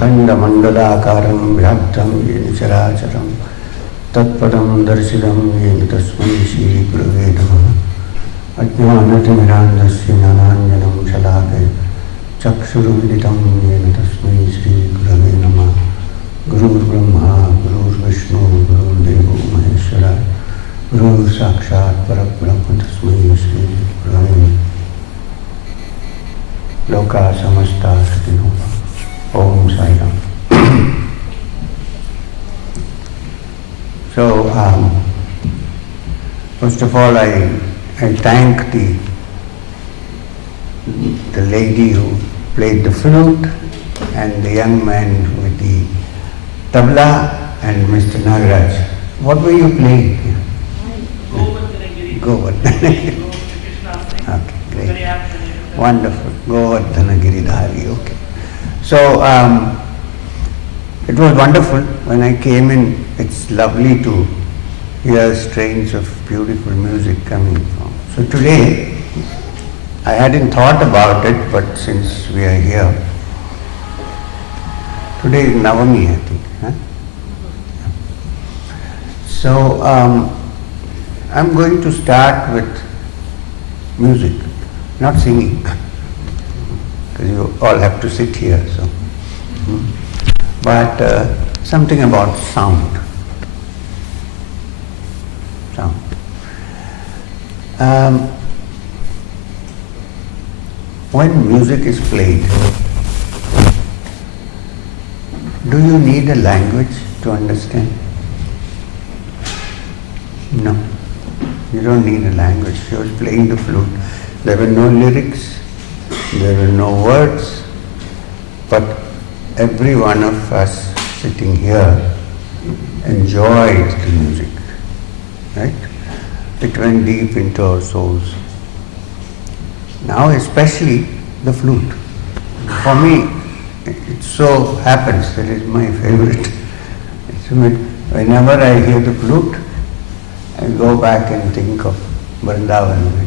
अखण्डमण्डलाकारं व्याप्तं येन चराचरं तत्पदं दर्शितं येन तस्मै श्रीगुरवे नमः। अज्ञानतिमिरान्धस्य ज्ञानाञ्जनं शलाकया चक्षुरुन्मिलितं येन तस्मै श्रीगुरवे नमः। गुरुर्ब्रह्मा गुरुर्विष्णु गुरुर्देवो महेश्वरः गुरुर्साक्षात् परब्रह्म तस्मै श्रीगुरवे नमः। लोका समस्ता सुखिनो भवन्तु। Om Sai Ram. So, first of all, I thank the lady who played the flute and the young man with the tabla and Mr. Nagaraj. What were you playing? Govardhanagiri. Okay, great. Wonderful. Govardhanagiri Dhari. Okay. So, it was wonderful. When I came in, it's lovely to hear strains of beautiful music coming from. So today, I hadn't thought about it, but since we are here, today is Navami, I think. Huh? So, I'm going to start with music, not singing. You all have to sit here, so. But something about sound. When music is played, do you need a language to understand? No, you don't need a language. She was playing the flute. There were no lyrics. There were no words, but every one of us sitting here enjoyed the music, right? It went deep into our souls. Now especially the flute. For me, it so happens that it's my favorite instrument. Whenever I hear the flute, I go back and think of Vrindavan,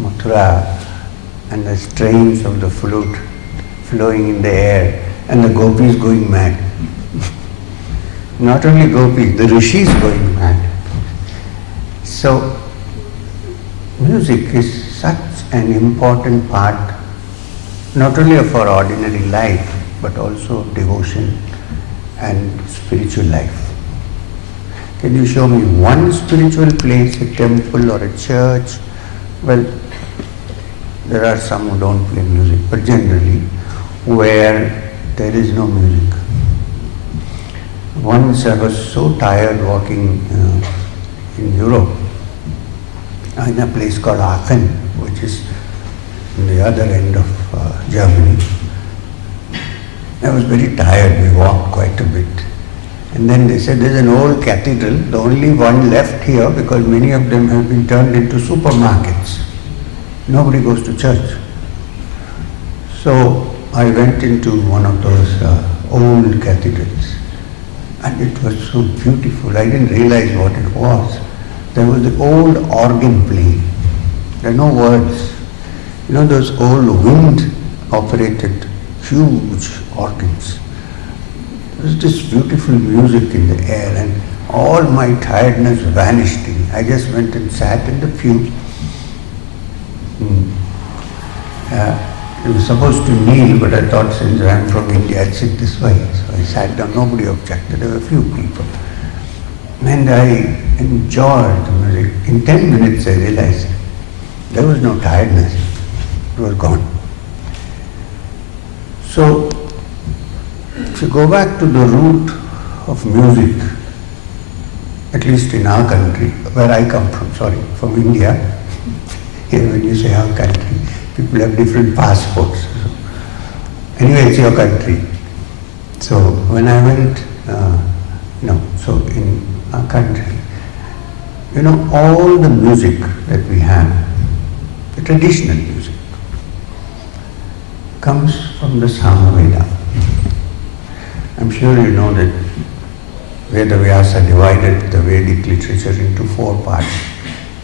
Mathura, and the strains of the flute flowing in the air, and the gopis going mad. Not only gopis, the rishis going mad. So, music is such an important part, not only of our ordinary life, but also of devotion and spiritual life. Can you show me one spiritual place, a temple or a church? Well, there are some who don't play music, but generally where there is no music. Once I was so tired walking in Europe, in a place called Aachen, which is in the other end of Germany. I was very tired, we walked quite a bit. And then they said there's an old cathedral, the only one left here because many of them have been turned into supermarkets. Nobody goes to church. So I went into one of those old cathedrals, and it was so beautiful. I didn't realize what it was. There was the old organ playing. There are no words. You know those old wind-operated huge organs. There was this beautiful music in the air, and all my tiredness vanished. I just went and sat in the pew. I was supposed to kneel, but I thought since I am from India, I'd sit this way. So I sat down, nobody objected, there were few people. And I enjoyed the music. In 10 minutes I realized there was no tiredness, it was gone. So, if you go back to the root of music, at least in our country, where I come from India, here when you say our country, people have different passports. Anyway, it's your country. So when I went, in our country, all the music that we have, the traditional music, comes from the Samaveda. I'm sure you know that Veda Vyasa divided the Vedic literature into 4 parts.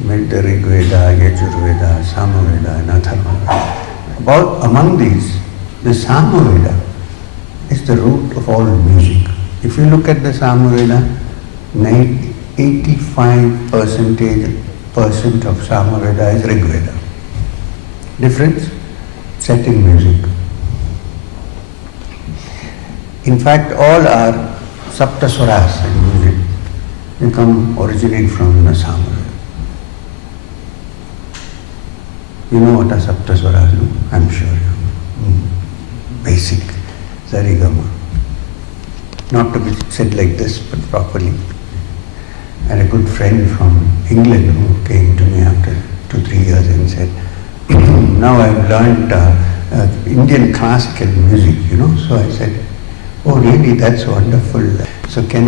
Made the Rig Veda, Yajurveda, Samaveda and Atharvaveda. Among these, the Samaveda is the root of all music. If you look at the Samaveda, 85% of Samaveda is Rigveda. Difference? Setting music. In fact, all our Saptaswaras in music, they originate from the Samaveda. You know what are Saptaswaras? No? I'm sure you know. Basic. Sarigama. Not to be said like this, but properly. I had a good friend from England who came to me after 2-3 years and said, now I've learned Indian classical music, you know. So I said, oh really, that's wonderful. So can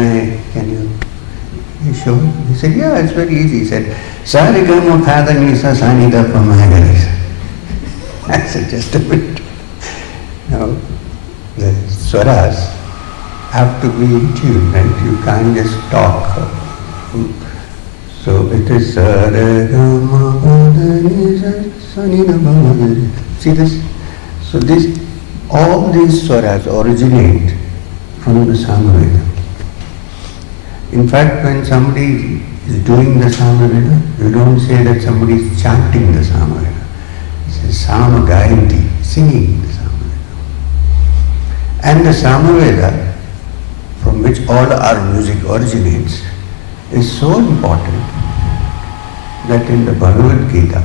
you show? He said, yeah, it's very easy. He said, Sarigama Padanisa Sanida Pamagaris. I said, just a bit. Now, the swaras have to be in tune, right? You can't just talk. So it is Sarigama Padanisa Sanida Pamagaris. See this? So all these swaras originate from the Samaveda. In fact, when somebody is doing the Samaveda, you don't say that somebody is chanting the Samaveda. It says Samagayanti, singing the Samaveda. And the Samaveda, from which all our music originates, is so important that in the Bhagavad Gita,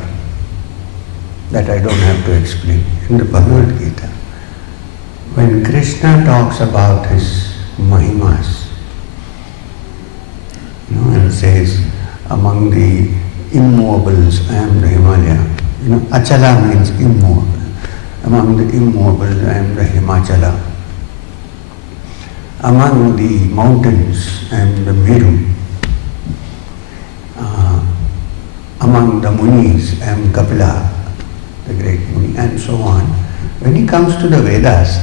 that I don't have to explain, in the Bhagavad Gita, when Krishna talks about his mahimas, and says, among the immovables I am the Himalaya. Achala means immovable. Among the immovables I am the Himachala. Among the mountains I am the Meru. Among the Munis I am Kapila, the great Muni, and so on. When he comes to the Vedas,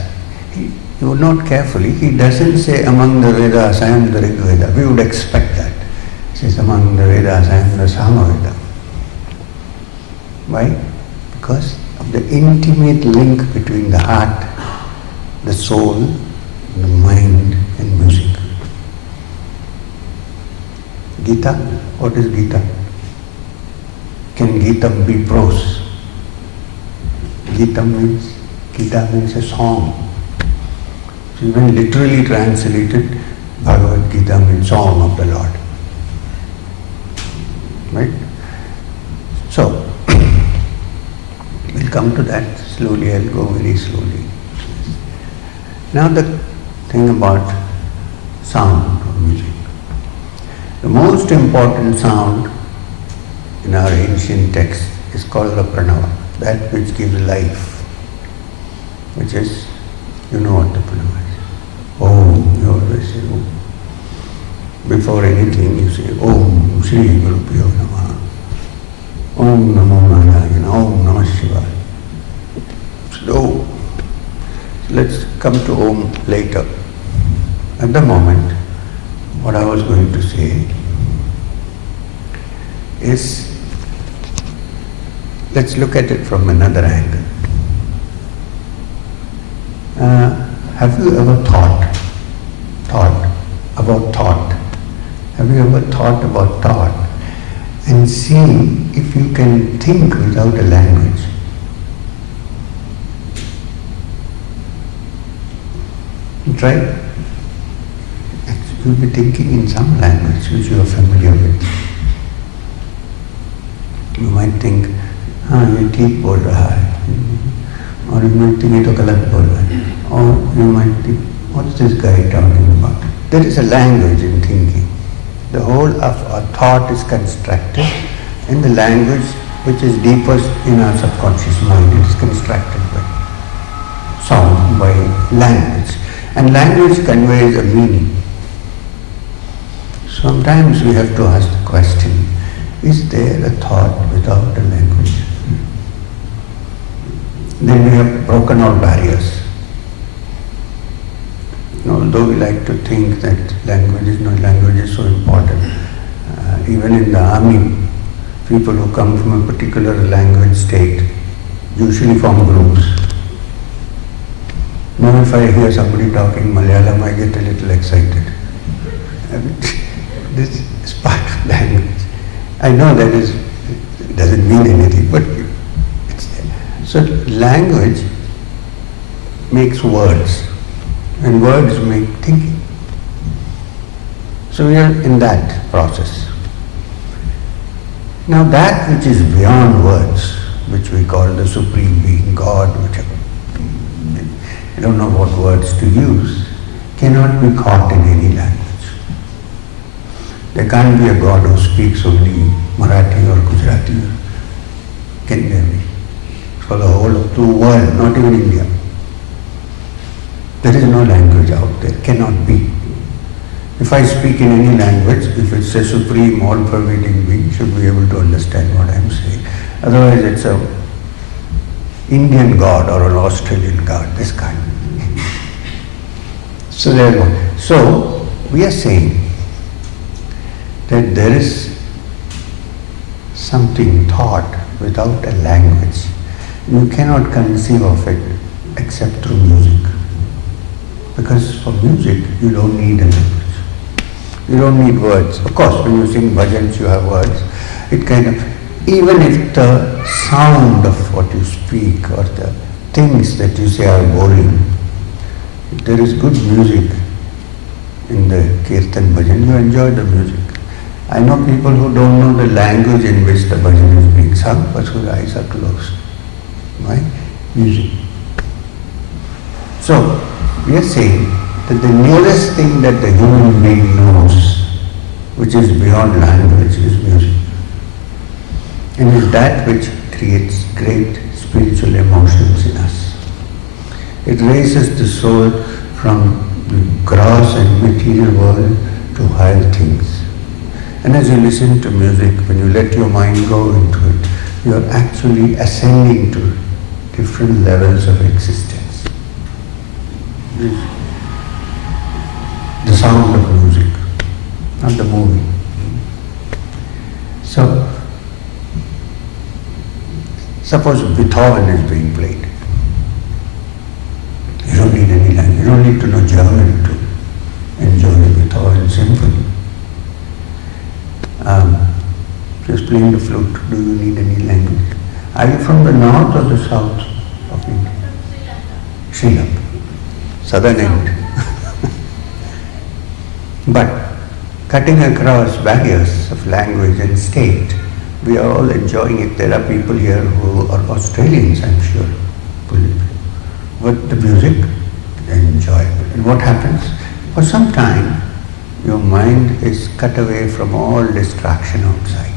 you note carefully, he doesn't say among the Vedas I am the Rigveda. We would expect that. He says among the Vedas I am the Samaveda. Why? Because of the intimate link between the heart, the soul, the mind and music. Gita, what is Gita? Can Gita be prose? Gita means a song. So even literally translated, Bhagavad Gita means song of the Lord. Right? So, we'll come to that slowly, I'll go very slowly. Now the thing about sound of music. The most important sound in our ancient text is called the pranava, that which gives life, which is, you know what the pranava is. Om, you always say Om. Before anything you say Om Shri Gurubhyo Namaha, Om Namo Narayana, Om Namah Shivaya. So let's come to Om later. At the moment, what I was going to say is, let's look at it from another angle. Have you ever thought about thought? Have you ever thought about thought and see if you can think without a language? Try. You'll be thinking in some language which you are familiar with. You might think, ये ठीक बोल रहा है, or you might think ये तो गलत बोल रहा है, or you might think, what's this guy talking about? There is a language in thinking. The whole of our thought is constructed in the language which is deepest in our subconscious mind. It is constructed by sound, by language. And language conveys a meaning. Sometimes we have to ask the question, is there a thought without a language? Then we have broken all barriers. Although we like to think that language is so important, even in the army, people who come from a particular language state usually form groups. No one if I hear somebody talking Malayalam, I get a little excited. I mean, this is part of language. I know that it doesn't mean anything, but it's there. So language makes words, and words make thinking. So we are in that process. Now that which is beyond words, which we call the Supreme Being, God, whichever, I don't know what words to use, cannot be caught in any language. There can't be a God who speaks only Marathi or Gujarati. Can there be? For the whole of the world, not even India. There is no language out there, cannot be. If I speak in any language, if it's a supreme, all-pervading being, should be able to understand what I'm saying. Otherwise it's a Indian God or an Australian God, this kind. So there you go. So we are saying that there is something thought without a language. You cannot conceive of it except through music. Because for music, you don't need a language. You don't need words. Of course, when you sing bhajans, you have words. It kind of, even if the sound of what you speak or the things that you say are boring, if there is good music in the kirtan bhajan, you enjoy the music. I know people who don't know the language in which the bhajan is being sung, but whose eyes are closed. Why? Music. So, we are saying that the nearest thing that the human being knows, which is beyond language, is music. And is that which creates great spiritual emotions in us. It raises the soul from the gross and material world to higher things. And as you listen to music, when you let your mind go into it, you are actually ascending to different levels of existence. The sound of music, not the movie. So, suppose Beethoven is being played. You don't need any language. You don't need to know German to enjoy the Beethoven symphony. Just playing the flute, do you need any language? Are you from the north or the south of India? Sri Lanka. Southern end. But cutting across barriers of language and state, we are all enjoying it. There are people here who are Australians, I'm sure. But the music, they enjoy it. And what happens? For some time, your mind is cut away from all distraction outside.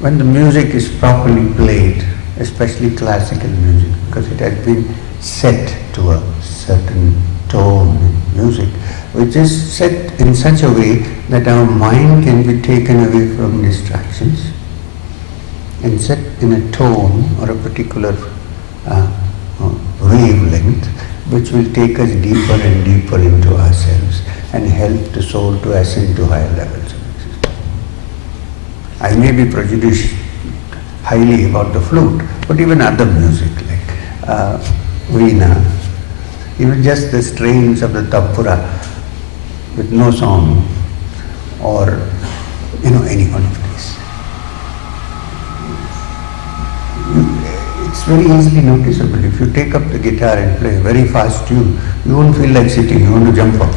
When the music is properly played, especially classical music, because it has been set to a certain tone in music, which is set in such a way that our mind can be taken away from distractions and set in a tone or a particular wavelength which will take us deeper and deeper into ourselves and help the soul to ascend to higher levels of existence. I may be prejudiced highly about the flute, but even other music like veena, even just the strains of the tampura with no song, or any one of these. It's very easily noticeable. If you take up the guitar and play a very fast tune, you won't feel like sitting, you want to jump up.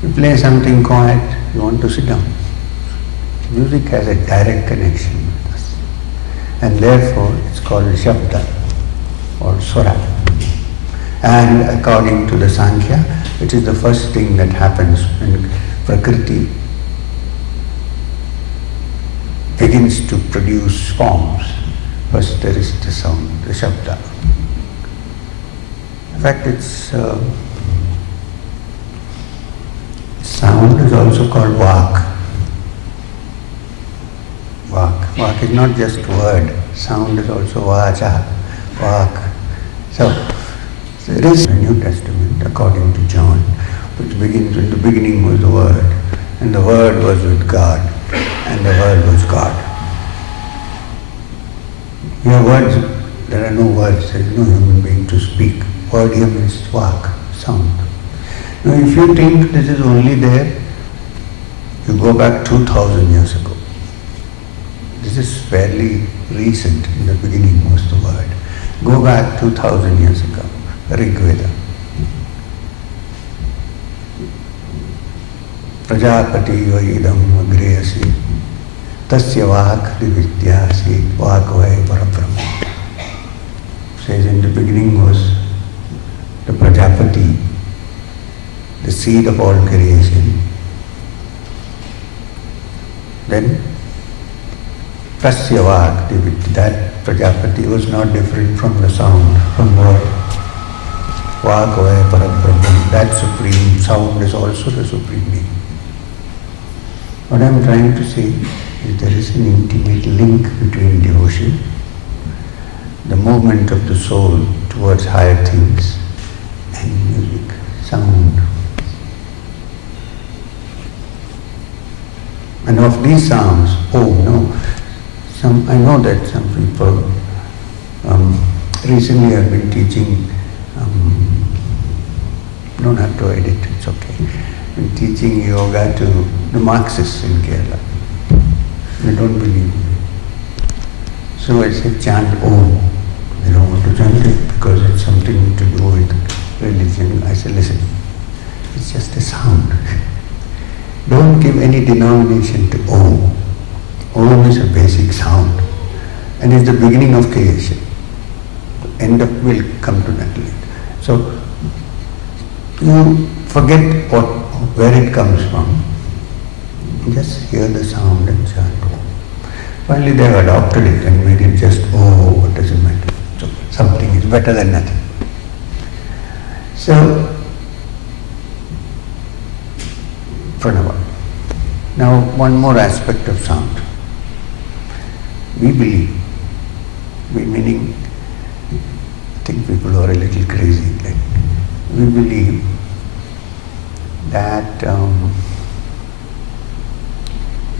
You play something quiet, you want to sit down. Music has a direct connection with us. And therefore it's called Shabda or Swara. And according to the Sankhya, it is the first thing that happens when Prakriti begins to produce forms. First there is the sound, the Shabda. In fact, sound is also called Vak. Vak is not just word. Sound is also Vacha, Vak. So there is a New Testament, according to John, which begins, in the beginning was the Word, and the Word was with God, and the Word was God. Your words, there are no words, there is no human being to speak Audium is vak, sound. Now if you think this is only there, you go back 2000 years ago. This is fairly recent. In the beginning was the word. Go back 2000 years ago, Rig Veda. Prajapati vaidam agreyasi tasya vak divityasi vakvai parabrahma. Says in the beginning was the Prajapati, the seed of all creation. Then tasya vak divityasi, that Prajapati was not different from the sound, from word. Vakvai parabrahma, that supreme sound is also the supreme being. What I am trying to say is there is an intimate link between devotion, the movement of the soul towards higher things, and music, sound. And of these sounds, I know that some people recently have been teaching, don't have to edit, it's okay. Been teaching yoga to the Marxists in Kerala. They don't believe me. So I said, chant Om. They don't want to chant it because it's something to do with religion. I said, listen, it's just a sound. Don't give any denomination to Om. Om is a basic sound and it's the beginning of creation. The end of will come to that later. So you forget where it comes from. Just hear the sound and chant Om. Finally they have adopted it and made it just what does it matter? So something is better than nothing. So Pranava. Now one more aspect of sound. We believe, meaning I think people who are a little crazy, like we believe that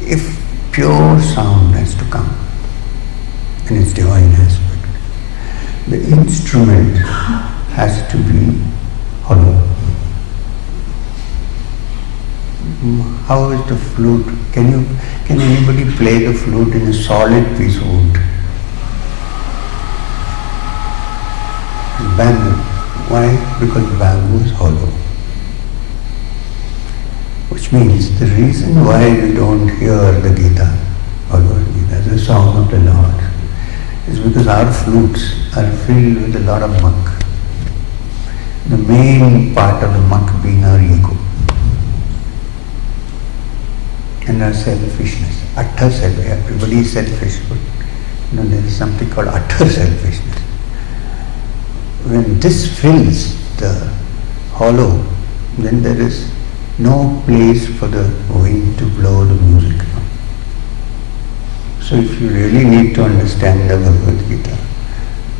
if pure sound has to come in its divine aspect, the instrument has to be hollow. How is the flute? Can anybody play the flute in a solid piece of wood? Bamboo. Why? Because bamboo is hollow. Which means the reason why we don't hear the Gita, Bhagavad Gita, the song of the Lord, is because our flutes are filled with a lot of muck. The main part of the muck being our ego and our selfishness, utter selfishness. Everybody is selfish, but there is something called utter selfishness. When this fills the hollow, then there is no place for the wind to blow the music. So if you really need to understand the Bhagavad Gita,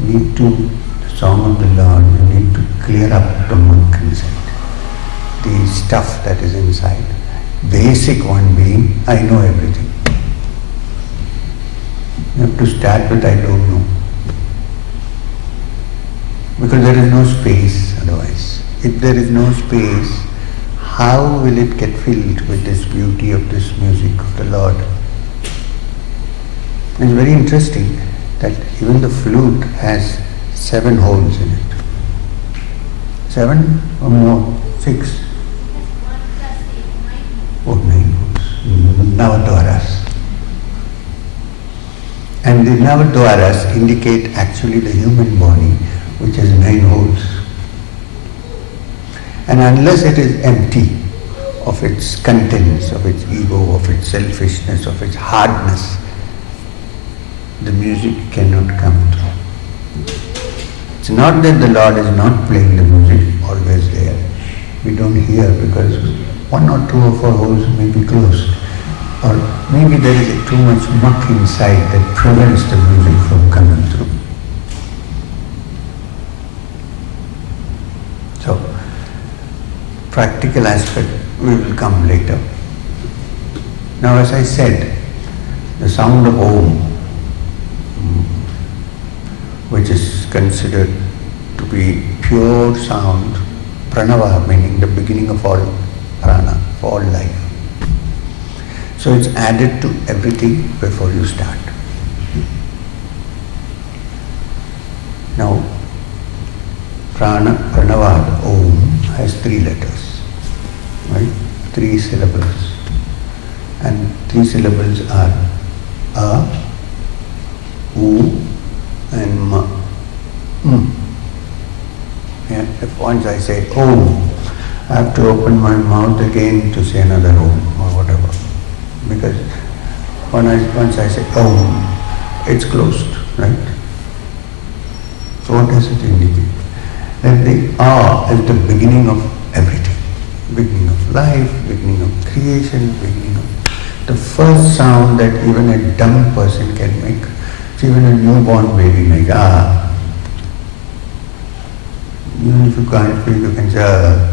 the song of the Lord, you need to clear up the muck inside, the stuff that is inside. Basic one being, I know everything. You have to start with I don't know. Because there is no space otherwise. If there is no space, how will it get filled with this beauty of this music of the Lord? It's very interesting that even the flute has 7 holes in it. 7 or more? 6? 9 holes. Navadwaras. And the Navadwaras indicate actually the human body, which has 9 holes. And unless it is empty of its contents, of its ego, of its selfishness, of its hardness, the music cannot come through. It's not that the Lord is not playing the music, always there. We don't hear because 1 or 2 or 4 holes may be closed. Or maybe there is too much muck inside that prevents the music from coming through. So, practical aspect we will come later. Now as I said, the sound of Om, which is considered to be pure pure sound, pranava, meaning the beginning of all prana, of all life. So it's added to everything before you start. Now, pranava, Om, has 3 letters, right? 3 syllables. And 3 syllables are A, U, and Ma. Yeah, if once I say Om, I have to open my mouth again to say another Om or whatever. Because once I say Om, it's closed, right? So what does it indicate? That the A is the beginning of everything. Beginning of life, beginning of creation, beginning of the first sound that even a dumb person can make. So even a newborn baby makes Ah. Even if you can't speak, you can say Ah.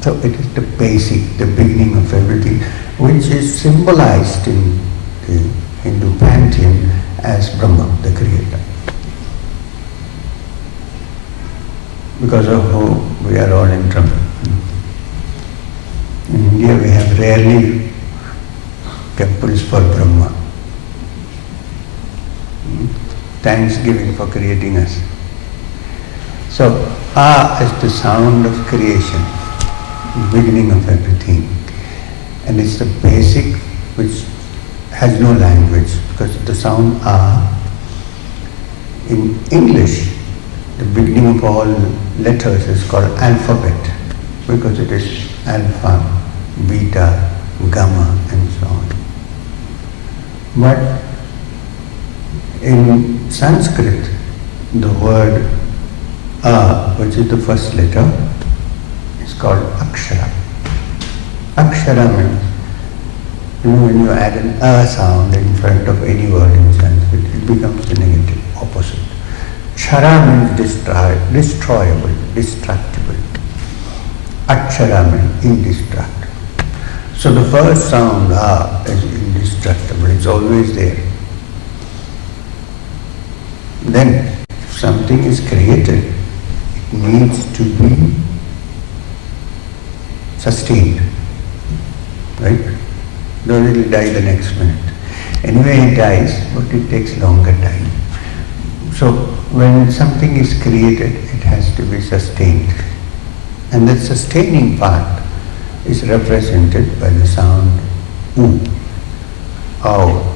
So it is the basic, the beginning of everything, which is symbolized in the Hindu pantheon as Brahma, the creator. Because of who we are all in trouble. In India we have rarely temples for Brahma. Thanksgiving for creating us. So, A is the sound of creation, beginning of everything. And it's the basic which has no language, because the sound A in English, the beginning of all letters is called alphabet, because it is alpha, beta, gamma, and so on. But in Sanskrit, the word A, which is the first letter, is called akshara. Akshara means, when you add an A sound in front of any word in Sanskrit, it becomes the negative, opposite. Kshara means destroyable, destructible. Akshara means indestructible. So the first sound, A, is indestructible, it's always there. Then, if something is created, it needs to be sustained, right? Though it will die the next minute. Anyway, it dies, but it takes longer time. So, when something is created, it has to be sustained. And the sustaining part is represented by the sound U, Ao.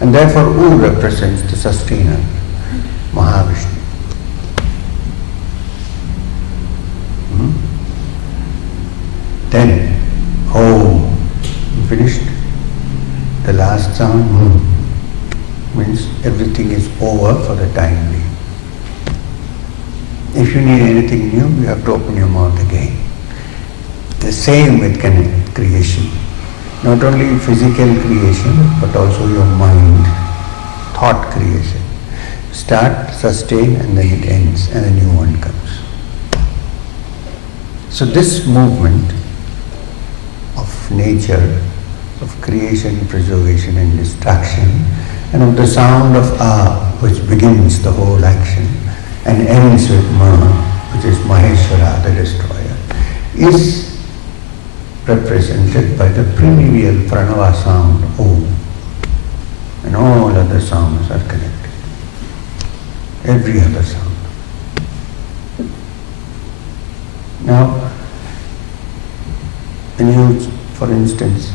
And therefore U represents the sustainer, Mahavishnu. Then, Om, finished. The last sound, means everything is over for the time being. If you need anything new, you have to open your mouth again. The same with creation. Not only physical creation, but also your mind, thought creation. Start, sustain, and then it ends, and a new one comes. So this movement of nature, of creation, preservation, and destruction, and of the sound of A, which begins the whole action, and ends with Ma, which is Maheshwara, the destroyer, is represented by the primordial pranava sound Om, and all other sounds are connected. Every other sound. Now, for instance,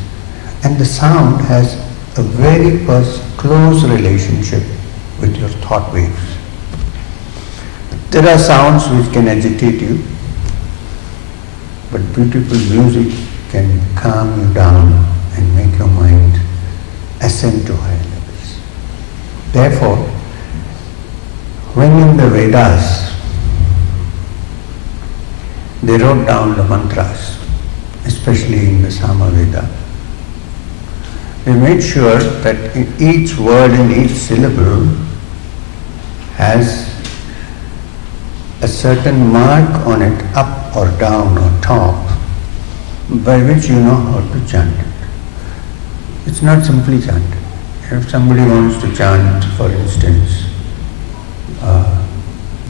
and the sound has a very close relationship with your thought waves. There are sounds which can agitate you, but beautiful music can calm you down and make your mind ascend to higher levels. Therefore, when in the Vedas, they wrote down the mantras, especially in the Samaveda, they made sure that in each word and each syllable has a certain mark on it, up or down or top, by which you know how to chant it. It's not simply chanted. If somebody wants to chant, for instance,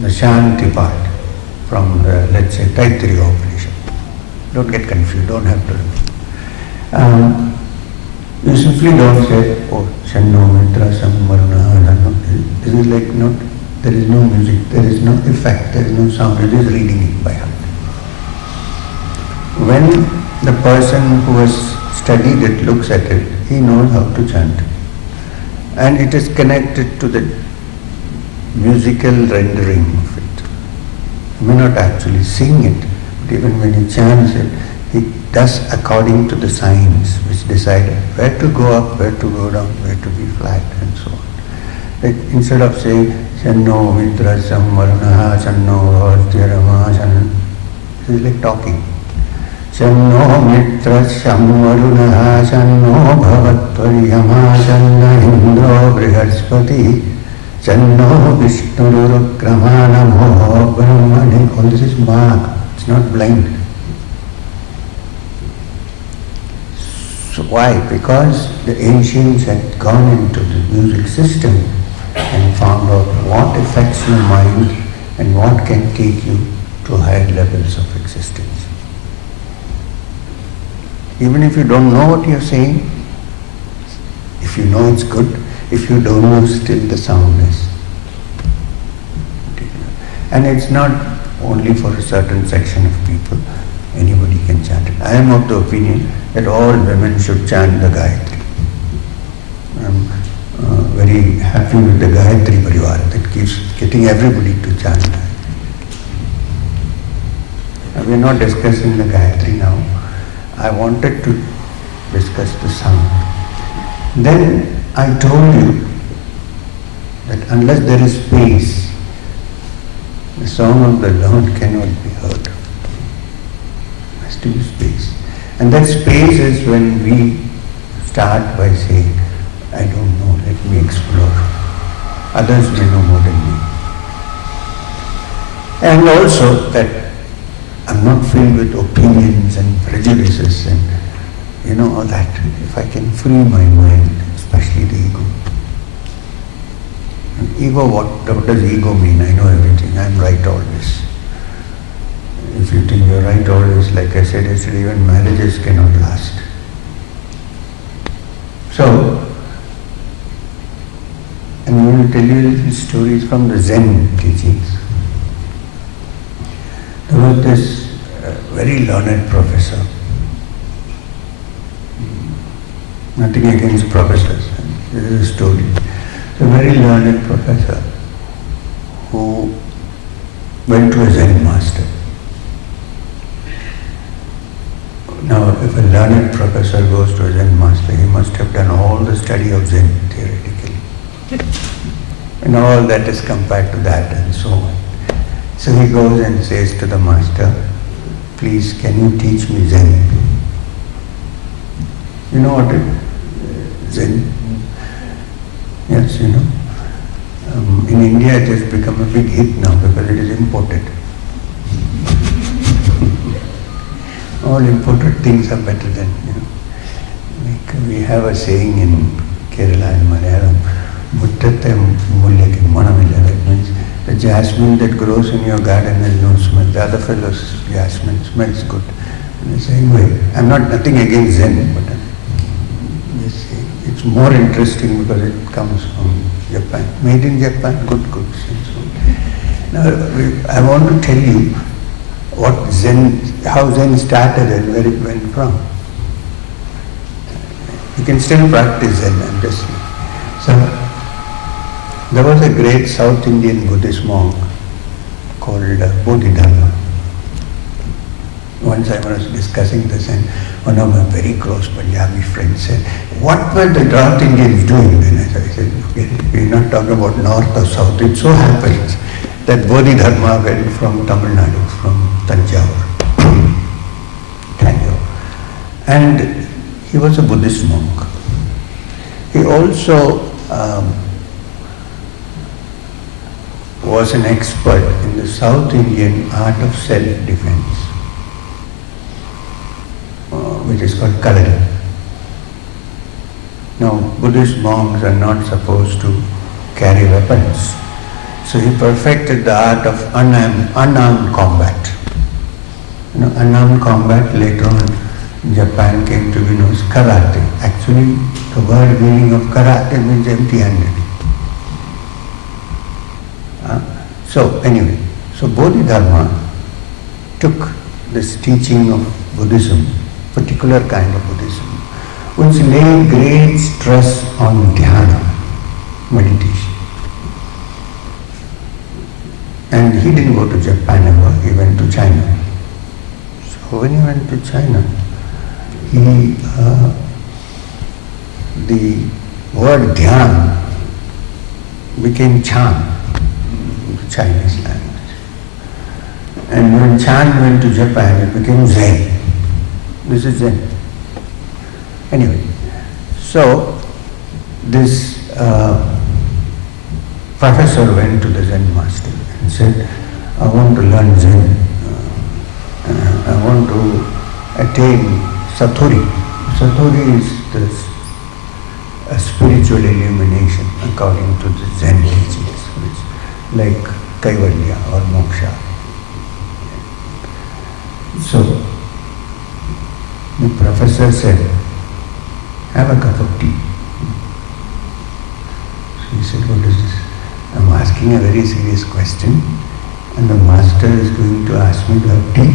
the Shanti part from the, let's say, Taittiriya Upanishad. Don't get confused, don't have to. You simply don't say, oh, Shanno Mitra Samvaruna. This is like not, there is no music, there is no effect, there is no sound, it is reading it by heart. When the person who has studied it looks at it, he knows how to chant. And it is connected to the musical rendering of it. He may not actually sing it, but even when he chants it, he does according to the signs which decide where to go up, where to go down, where to be flat, and so on. Like instead of saying, Shanno Mitra Samvarnaha, Shanno Bhavatya Shanno, it is like talking. Shanno Mitra Samvarunaha, Shanno Bhavatya Shanno Indro Brihaspati, Shanno Vishwaroopa Namo Brahmani. All this is mark, it's not blind. So why? Because the ancients had gone into the music system and found out what affects your mind and what can take you to higher levels of existence. Even if you don't know what you're saying, if you know it's good, if you don't know, still the sound is. And it's not only for a certain section of people. Anybody can chant it. I am of the opinion that all women should chant the Gayatri. I am very happy with the Gayatri Parivara that keeps getting everybody to chant Gayatri. We are not discussing the Gayatri now. I wanted to discuss the sound. Then I told you that unless there is space, the song of the Lord cannot be heard. There has to be space. And that space is when we start by saying, I don't know, let me explore. Others may know more than me. And also that I'm not filled with opinions and prejudices and all that. If I can free my mind, especially the ego. And ego, what does ego mean? I know everything, I'm right always. If you think you're right always, like I said yesterday, even marriages cannot last. So, I'm going to tell you little stories from the Zen teachings. There was this very learned professor. Nothing against professors. This is a story. A very learned professor who went to a Zen master. Now, if a learned professor goes to a Zen master, he must have done all the study of Zen theoretically. And all that is compared to that and so on. So he goes and says to the master, please, can you teach me Zen? You know what it is? Zen? Yes, you know. In India it has become a big hit now because it is imported. All imported things are better than, Like we have a saying in Kerala and Malayalam, Muttatte mulleke manamilla. That means the jasmine that grows in your garden has no smell. The other fellow's jasmine smells good. In the same way, I'm not nothing against Zen, but it's more interesting because it comes from Japan. Made in Japan, good goods and so on. Now, I want to tell you what Zen, how Zen started and where it went from. You can still practice Zen, I'm just saying. So, there was a great South Indian Buddhist monk called Bodhidharma. Once I was discussing this and one of my very close Punjabi friends said, what were the North Indians doing then? I said, forget it. We're not talking about North or South. It so happens that Bodhidharma went from Tamil Nadu, from Tanjore. And he was a Buddhist monk. He also was an expert in the South Indian art of self-defense, which is called Kalari. Now, Buddhist monks are not supposed to carry weapons. So he perfected the art of unarmed combat. Unarmed combat later on in Japan came to be known as karate. Actually, the word meaning of karate means empty-handed. So anyway, so Bodhidharma took this teaching of Buddhism, particular kind of Buddhism, which laid great stress on dhyana, meditation. And he didn't go to Japan ever, he went to China. So when he went to China, the word dhyan became chant in the Chinese language. And when chant went to Japan, it became Zen. This is Zen. Anyway, so this professor went to the Zen master and said, I want to learn Zen. I want to attain Satori. Satori is a spiritual illumination according to the Zen teachings, which like Kaivalya or Moksha. So the professor said, have a cup of tea. So he said, what is this? I'm asking a very serious question and the master is going to ask me to have tea.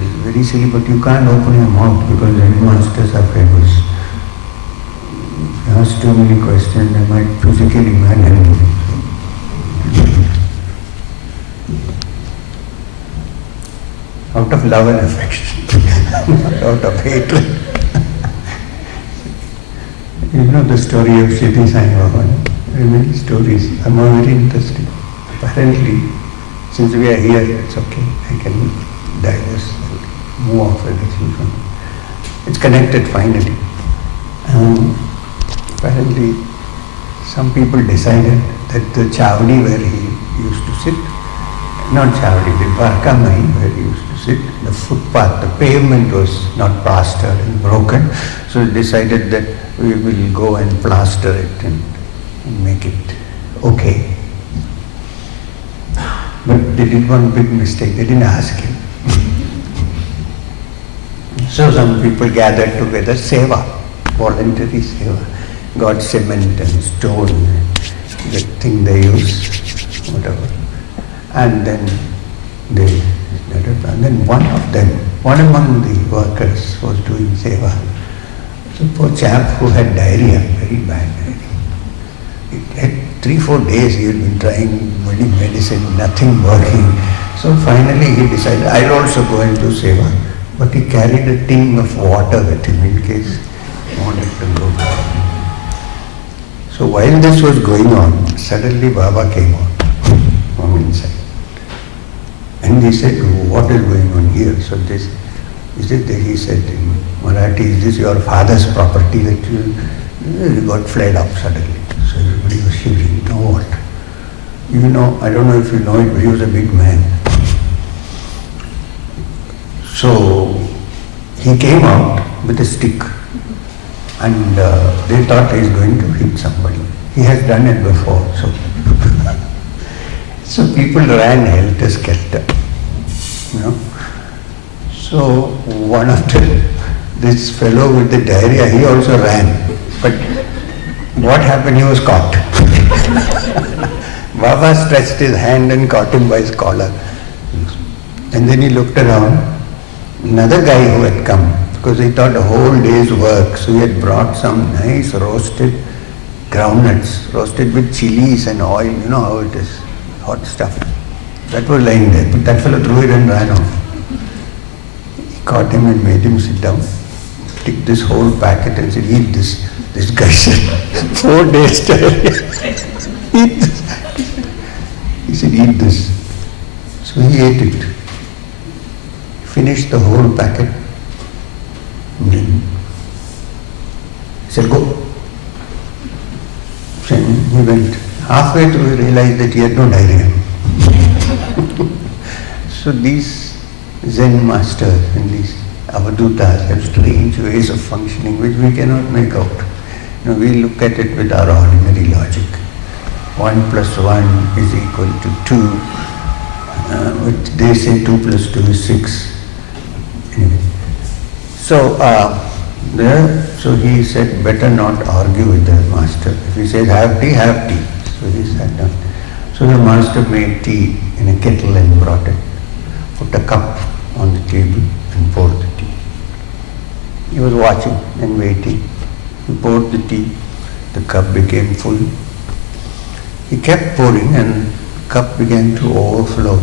It's very silly, but you can't open your mouth because Zen masters are famous. If you ask too many questions, they might physically manhandle you. Out of love and affection, not out of hatred. You know the story of Shirdi Sai Baba. There are many stories. I'm very interested. Apparently, since we are here, it's okay. I can digress and move off a little from it. It's connected finally. Apparently, some people decided that the Chavdi where he used to sit, not Chavdi, the Barkamai where he used to sit, the footpath, the pavement was not plastered and broken, so they decided that we will go and plaster it and make it okay. But they did one big mistake, they didn't ask him. So some people gathered together, seva, voluntary seva, got cement and stone, the thing they use, whatever. And then one among the workers was doing seva. So poor chap who had diarrhea, very bad diarrhea. It had 3-4 days he had been trying medicine, nothing working. So finally he decided, I'll also go and do seva. But he carried a tin of water with him in case he wanted to go. So while this was going on, suddenly Baba came out from inside. And he said, what is going on here? So he said in Marathi, is this your father's property that you got flared up suddenly? So everybody was shivering, you know what? I don't know if you know it, but he was a big man. So he came out with a stick and they thought he is going to hit somebody. He has done it before. So people ran helter-skelter. So one after this fellow with the diarrhea, he also ran. But what happened? He was caught. Baba stretched his hand and caught him by his collar. And then he looked around. Another guy who had come, because he thought a whole day's work, so he had brought some nice roasted groundnuts, roasted with chilies and oil, you know how it is, hot stuff. That was lying there, but that fellow threw it and ran off. He caught him and made him sit down, took this whole packet and said, eat this. This guy said, 4 days diarrhea. Eat this. He said, eat this. So he ate it. Finished the whole packet. And then he said, go. So he went. Halfway through he realized that he had no diarrhea. So these Zen masters and these avadutas have strange ways of functioning which we cannot make out. We look at it with our ordinary logic. 1 plus 1 is equal to 2, which they say 2 plus 2 is 6. Anyway. So he said, better not argue with the master. If he says, have tea, have tea. So he sat down. So the master made tea in a kettle and brought it, put a cup on the table and poured the tea. He was watching and waiting. He poured the tea, the cup became full. He kept pouring and the cup began to overflow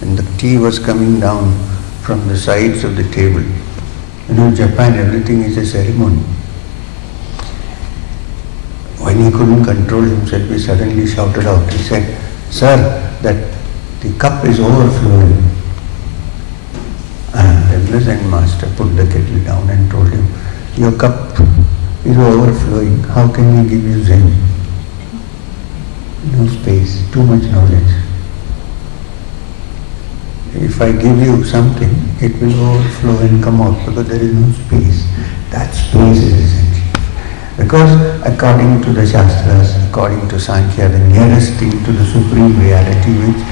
and the tea was coming down from the sides of the table. In Japan, everything is a ceremony. When he couldn't control himself, he suddenly shouted out. He said, "Sir, that the cup is overflowing." And the present master put the kettle down and told him, "Your cup is overflowing. How can we give you Zen? No space, too much knowledge. If I give you something, it will overflow and come out because there is no space. That space is essential. Because according to the Shastras, according to Sankhya, the nearest thing to the Supreme Reality, which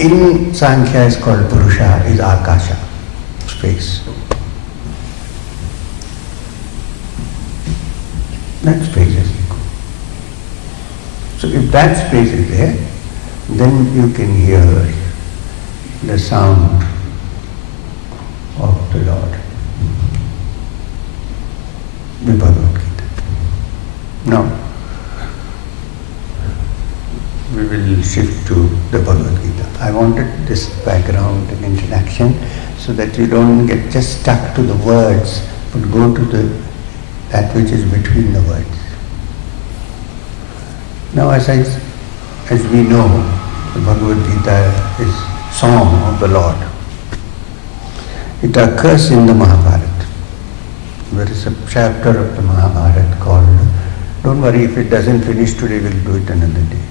in Sankhya is called Purusha, is Akasha, space. That space is equal. So if that space is there, then you can hear the sound of the Lord. The Bhagavad Gita. Now, we will shift to the Bhagavad Gita. I wanted this background and introduction so that you don't get just stuck to the words, but go to that which is between the words. Now, as we know, the Bhagavad Gita is song of the Lord. It occurs in the Mahabharata. There is a chapter of the Mahabharata called, don't worry if it doesn't finish today, we'll do it another day.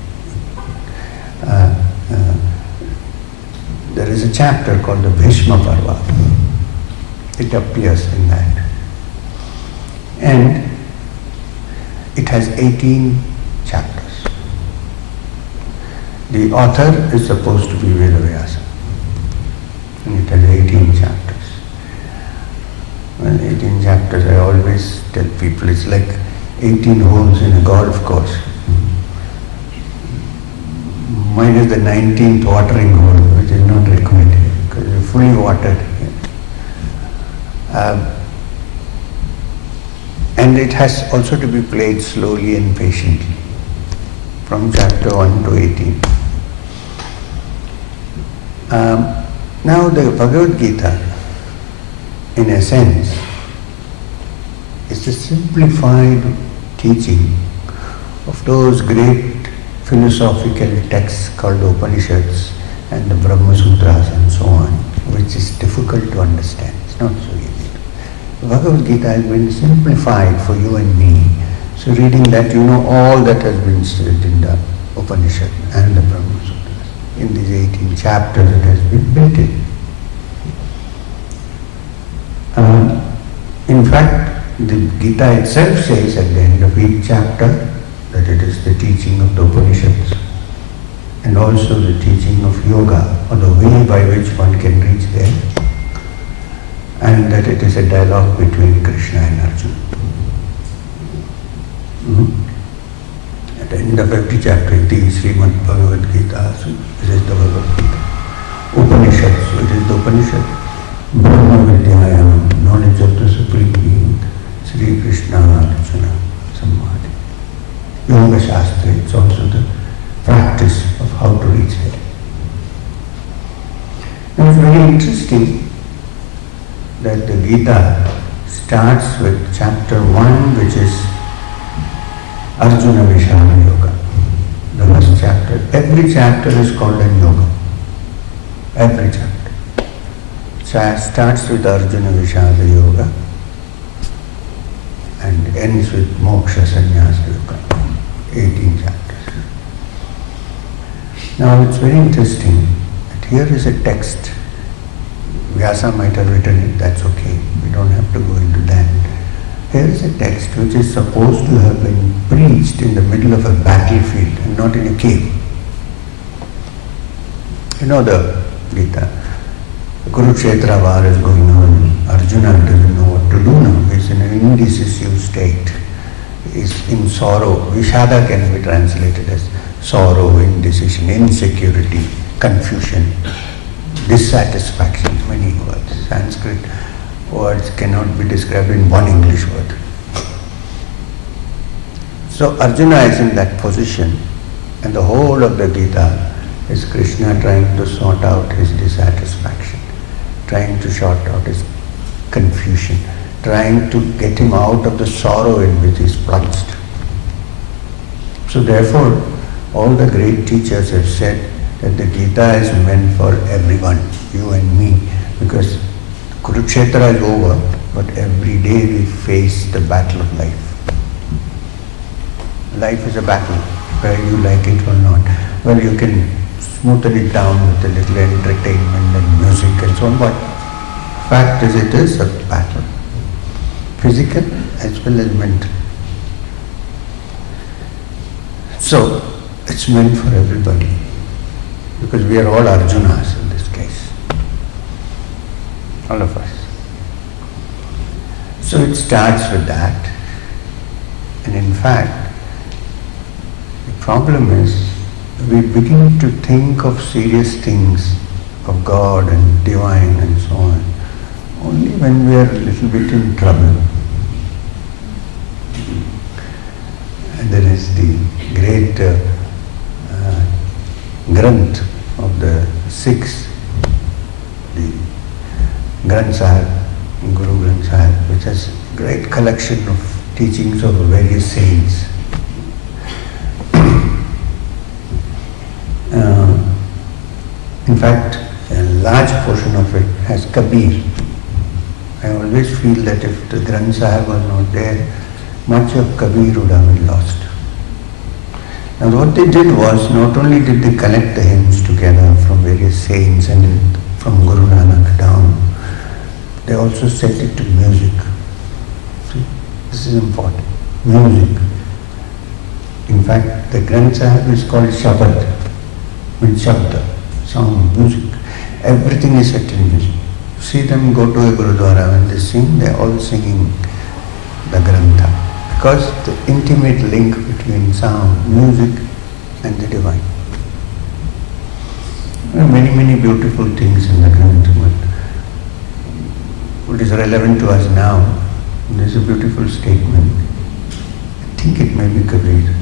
There is a chapter called the Bhishma Parva. It appears in that. And it has 18 chapters. The author is supposed to be Vedavyasa. And it has 18 chapters. Well, 18 chapters, I always tell people, it's like 18 holes in a golf course. Mine is the 19th watering hole, which is not required because you're fully watered. And it has also to be played slowly and patiently, from chapter 1 to 18. Now the Bhagavad Gita, in a sense, is the simplified teaching of those great philosophical texts called Upanishads and the Brahma Sutras and so on, which is difficult to understand. It's not so easy. The Bhagavad Gita has been simplified for you and me. So reading that, you know all that has been said in the Upanishad and the Brahma Sutras. In these 18 chapters it has been built in. In fact, the Gita itself says at the end of each chapter that it is the teaching of the Upanishads and also the teaching of yoga, or the way by which one can reach there, and that it is a dialogue between Krishna and Arjuna. At the end of every chapter, it is Srimad Bhagavad Gita, so this is the Bhagavad Gita. Upanishads, so it is the Upanishad. Brahma Vidyayam, knowledge of the Supreme Being, Sri Krishna Arjuna Samvadi. Yoga Shastra, it's also the practice of how to reach there. Now it's very interesting that the Gita starts with chapter 1, which is Arjuna Vishada Yoga. The first chapter. Every chapter is called a yoga. Every chapter. Starts with Arjuna Vishada Yoga and ends with Moksha Sannyasa Yoga. 18 chapters. Now it's very interesting that here is a text. Vyasa might have written it, that's okay. We don't have to go into that. Here is a text which is supposed to have been preached in the middle of a battlefield and not in a cave. You know the Gita. The Kurukshetra war is going on. Arjuna doesn't know what to do now. He's in an indecisive state. He's in sorrow. Vishada can be translated as sorrow, indecision, insecurity, confusion, dissatisfaction, many words. Sanskrit words cannot be described in one English word. So Arjuna is in that position, and the whole of the Gita is Krishna trying to sort out his dissatisfaction, trying to sort out his confusion, trying to get him out of the sorrow in which he is plunged. So therefore, all the great teachers have said that the Gita is meant for everyone, you and me, because Kurukshetra is over, but every day we face the battle of life. Life is a battle, whether you like it or not. Well, you can smoothen it down with a little entertainment and music and so on, but fact is it is a battle, physical as well as mental. So, it's meant for everybody, because we are all Arjunas in this case, all of us. So it starts with that, and in fact, the problem is we begin to think of serious things, of God and divine and so on, only when we are a little bit in trouble. And there is the great Granth of the Sikhs, the Granth Sahib, Guru Granth Sahib, which has a great collection of teachings of various saints. In fact, a large portion of it has Kabir. I always feel that if the Granth Sahib was not there, much of Kabir would have been lost. Now what they did was, not only did they collect the hymns together from various saints and from Guru Nanak down, they also set it to music. See, this is important. Music. In fact, the Granth Sahib is called Shabad, means Shabda, sound, music. Everything is set in music. See them go to a Gurudwara, when they sing, they are all singing the Grantha, because the intimate link between sound, music and the divine. There are many, many beautiful things in the Grantha, but what is relevant to us now, there is a beautiful statement. I think it may be Kabir.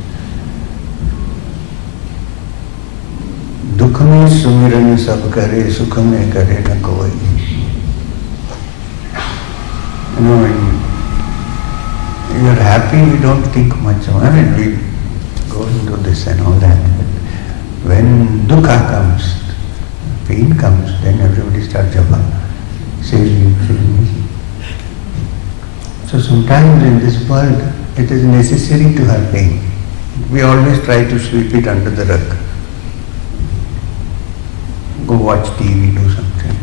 दुख में सुमिरन सब करे, सुख में करे न कोई. You know, when we are happy, we don't think much. I mean, we go into this and all that. But when dukkha comes, pain comes, then everybody starts japa, saying. So sometimes in this world, it is necessary to have pain. We always try to sweep it under the rug. Go watch TV, do something.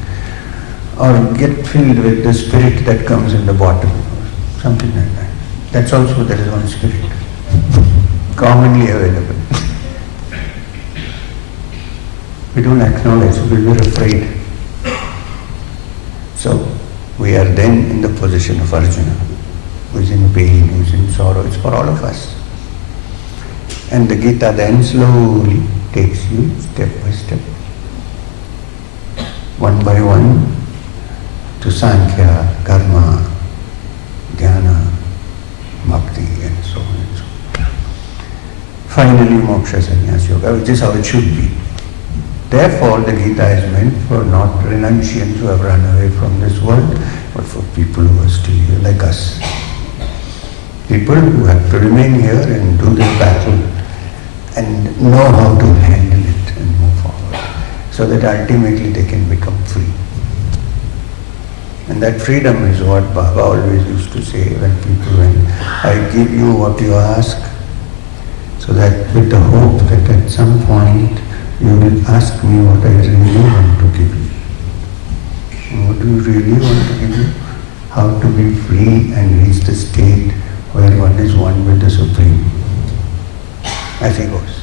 Or get filled with the spirit that comes in the bottle, or something like that. That's also, there is one spirit, commonly available. We don't acknowledge, we are afraid. So, we are then in the position of Arjuna, who is in pain, who is in sorrow. It's for all of us. And the Gita then slowly takes you step by step, one by one, to Sankhya, Karma, Dhyana, Bhakti, and so on and so on. Finally, Moksha, Sannyas, Yoga, which is how it should be. Therefore, the Gita is meant for not renunciants who have run away from this world, but for people who are still here, like us. People who have to remain here and do this battle and know how to handle it and move forward, so that ultimately they can become free. And that freedom is what Baba always used to say when I give you what you ask, so that with the hope that at some point you will ask me what I really want to give you. And what do you really want to give you? how to be free and reach the state where one is one with the Supreme, as he goes.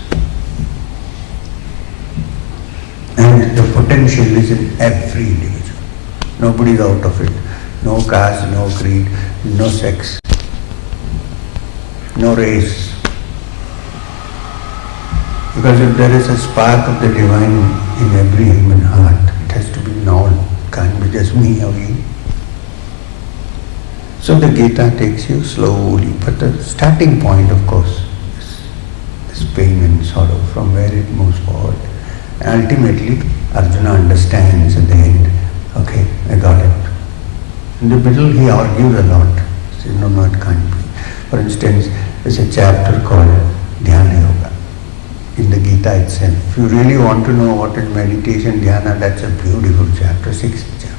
And the potential is in every individual. Nobody is out of it. No caste, no creed, no sex, no race. Because if there is a spark of the divine in every human heart, it has to be known. It can't be just me or you. So the Gita takes you slowly, but the starting point, of course, is pain and sorrow, from where it moves forward. And ultimately, Arjuna understands at the end, okay, I got it. In the middle, he argues a lot. He says, no, it can't be. For instance, there's a chapter called Dhyana Yoga in the Gita itself. If you really want to know what is meditation, Dhyana, that's a beautiful chapter, 6th chapter.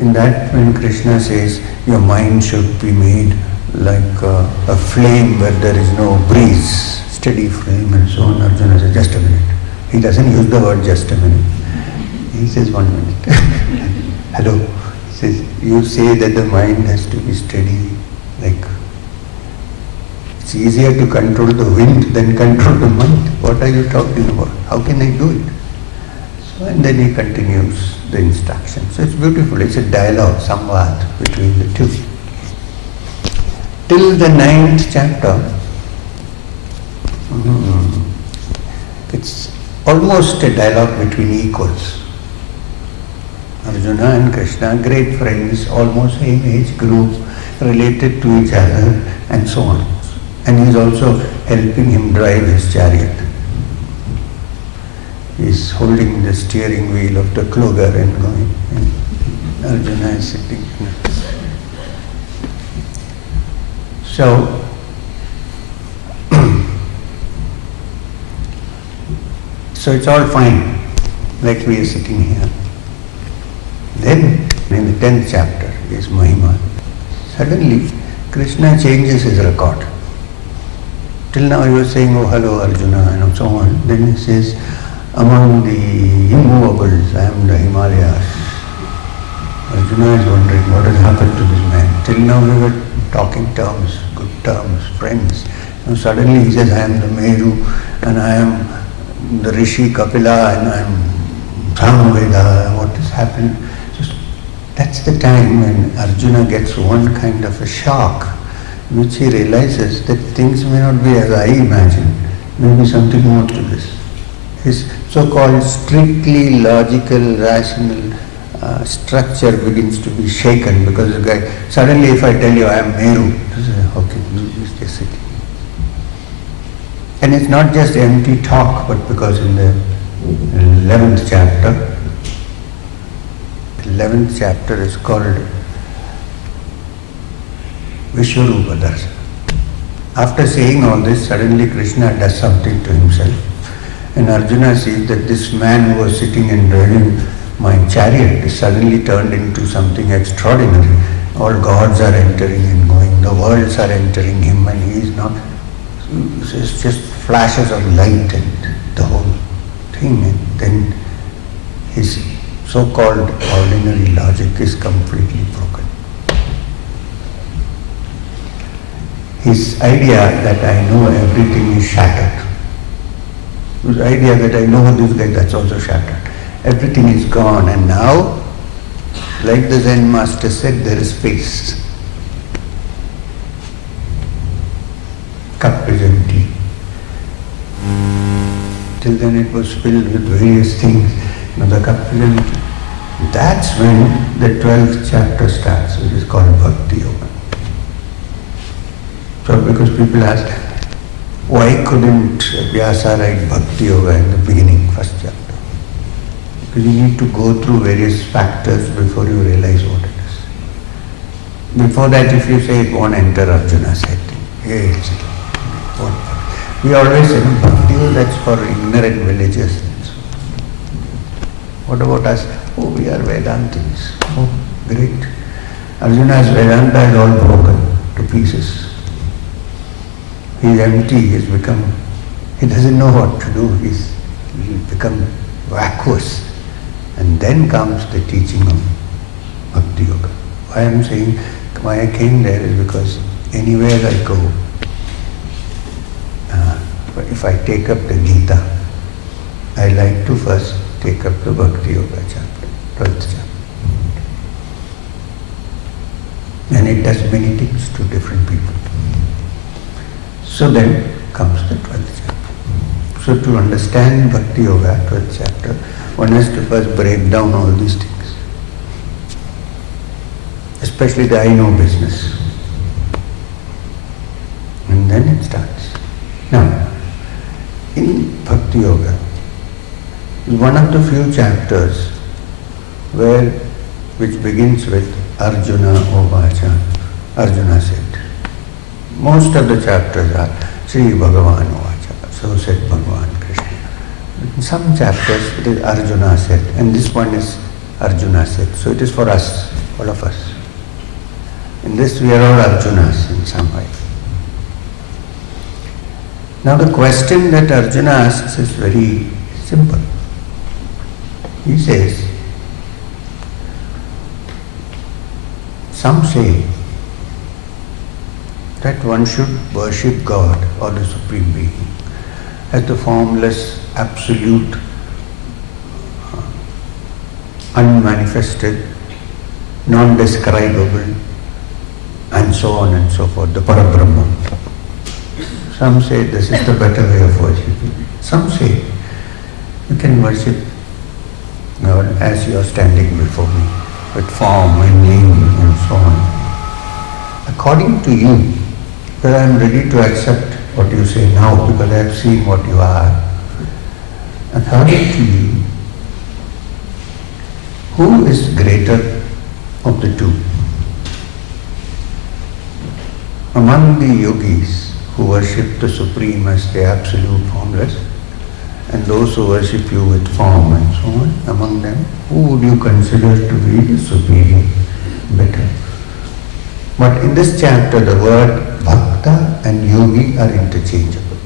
In that, when Krishna says, your mind should be made like a flame where there is no breeze, steady flame and so on, Arjuna says, just a minute. He doesn't use the word just a minute. He says 1 minute. Hello. He says, you say that the mind has to be steady, like it's easier to control the wind than control the mind. What are you talking about? How can I do it? So, and then he continues the instruction. So it's beautiful. It's a dialogue, samvad between the two. Till the 9th chapter, it's almost a dialogue between equals. Arjuna and Krishna, great friends, almost same age group, related to each other, and so on. And he's also helping him drive his chariot. He's holding the steering wheel of the Kluger and going. And Arjuna is sitting. So, so it's all fine, like we are sitting here. Then, in the 10th chapter is Mahima. Suddenly, Krishna changes his record. Till now he was saying, oh hello Arjuna, and so on. Then he says, among the immovables, I am the Himalayas. Arjuna is wondering what has happened to this man. Till now we were talking terms, good terms, friends. Now suddenly he says, I am the Meru, and I am the Rishi Kapila, and I am Samveda. What has happened? That's the time when Arjuna gets one kind of a shock, which he realizes that things may not be as I imagine, maybe something more to this. His so-called strictly logical, rational structure begins to be shaken, because the guy, suddenly if I tell you I am Meru, okay, he's just sitting. And it's not just empty talk, but because in the 11th chapter, 11th chapter is called Vishwaroopa Darshana. After saying all this, suddenly Krishna does something to himself. And Arjuna sees that this man who was sitting and driving my chariot is suddenly turned into something extraordinary. All gods are entering and going, the worlds are entering him, and he is not. It's just flashes of light and the whole thing. And then his so-called ordinary logic is completely broken. His idea that I know everything is shattered. His idea that I know this guy, that's also shattered. Everything is gone, and now, like the Zen master said, there is space. Cup is empty. Till then it was filled with various things. Now the cup is empty. That's when the 12th chapter starts, which is called Bhakti Yoga. So because people ask, why couldn't Vyasa write Bhakti Yoga in the beginning, first chapter? Because you need to go through various factors before you realize what it is. Before that, if you say it won't enter Arjuna's head, we always say, Bhakti Yoga, that's for ignorant villagers. What about us? Oh, we are Vedantis. Oh, great. Arjuna's Vedanta is all broken to pieces. He is empty, he doesn't know what to do, he's become vacuous. And then comes the teaching of Bhakti Yoga. Why I am saying, why I came there is because anywhere I go, if I take up the Gita, I like to first take up the Bhakti Yoga chapter, 12th chapter. And it does many things to different people. So then comes the 12th chapter. So to understand Bhakti Yoga, 12th chapter, one has to first break down all these things. Especially the I know business. And then it starts. Now, in Bhakti Yoga, one of the few chapters which begins with Arjuna Ovacha. Arjuna said. Most of the chapters are Sri Bhagavan Ovacha. So said Bhagavan Krishna. In some chapters it is Arjuna said, and this one is Arjuna said. So it is for us, all of us. In this we are all Arjunas in some way. Now the question that Arjuna asks is very simple. He says, some say that one should worship God or the Supreme Being as the formless, absolute, unmanifested, non-describable, and so on and so forth, the Parabrahma. Some say this is the better way of worshipping. Some say you can worship God as you are standing before me, with form and name and so on. According to you, because I am ready to accept what you say now because I have seen what you are. According to you, who is greater of the two? Among the yogis who worship the Supreme as the Absolute Formless, and those who worship you with form and so on, among them, who would you consider to be the superior, better? But in this chapter, the word Bhakta and Yogi are interchangeable.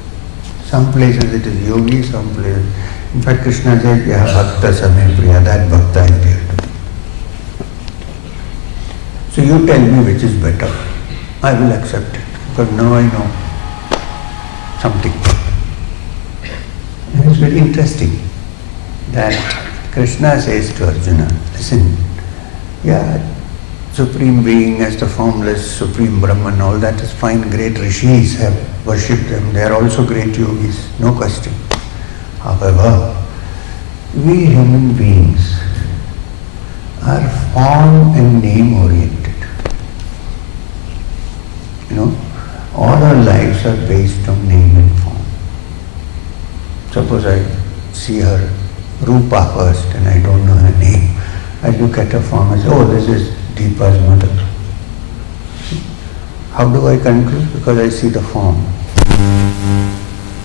Some places it is Yogi, some places... In fact, Krishna says, yeah, Bhakta Same Priya, that Bhakta is dear to me. So you tell me which is better. I will accept it, because now I know something. And it's very interesting that Krishna says to Arjuna, listen, yeah, Supreme Being as the formless, Supreme Brahman, all that is fine, great rishis have worshipped them, they are also great yogis, no question. However, we human beings are form and name oriented. You know, all our lives are based on name and form. Suppose I see her Rupa first and I don't know her name. I look at her form and say, oh, this is Deepa's mother. How do I conclude? Because I see the form.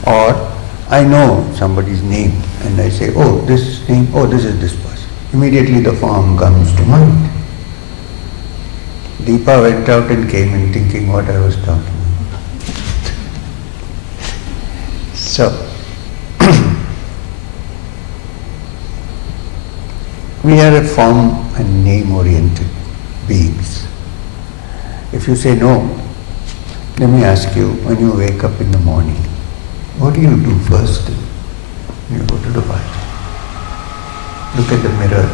Or I know somebody's name and I say, oh, this name, oh, this is this person. Immediately the form comes to mind. Deepa went out and came in thinking what I was talking about. So, we are a form and name oriented beings. If you say no, let me ask you, when you wake up in the morning, what do you do first? You go to the bathroom. Look at the mirror.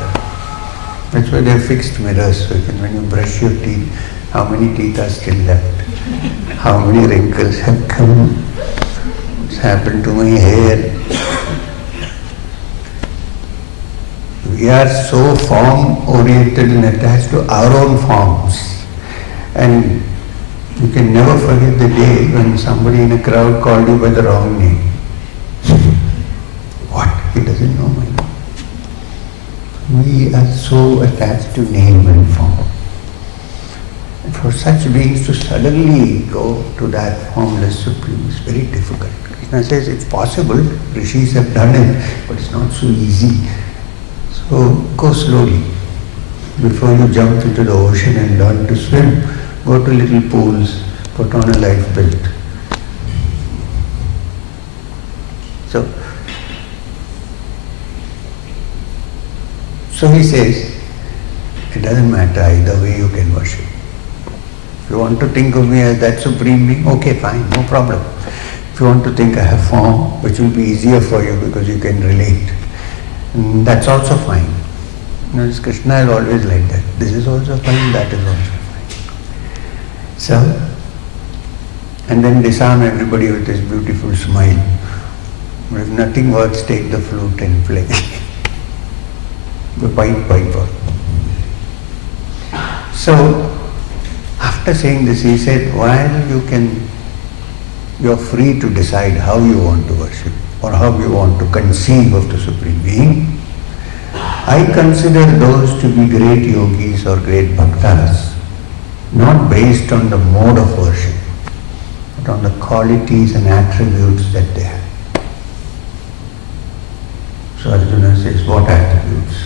That's why they have fixed mirrors, so when you brush your teeth, how many teeth are still left? How many wrinkles have come? What's happened to my hair? We are so form oriented and attached to our own forms. And you can never forget the day when somebody in a crowd called you by the wrong name. What? He doesn't know my name. We are so attached to name and form. And for such beings to suddenly go to that formless Supreme is very difficult. Krishna says it's possible, rishis have done it, but it's not so easy. So go slowly. Before you jump into the ocean and learn to swim, go to little pools, put on a life belt. So he says, It doesn't matter, either way you can worship. If you want to think of me as that supreme being, okay, fine, no problem. If you want to think I have form, which will be easier for you because you can relate, that's also fine. This Krishna is always like that. This is also fine, that is also fine. So, and then disarm everybody with his beautiful smile. If nothing works, take the flute and play. The piper. So, after saying this, he said, while you're free to decide how you want to worship or how you want to conceive of the Supreme Being, I consider those to be great yogis or great bhaktas, not based on the mode of worship, but on the qualities and attributes that they have. So Arjuna says, what attributes?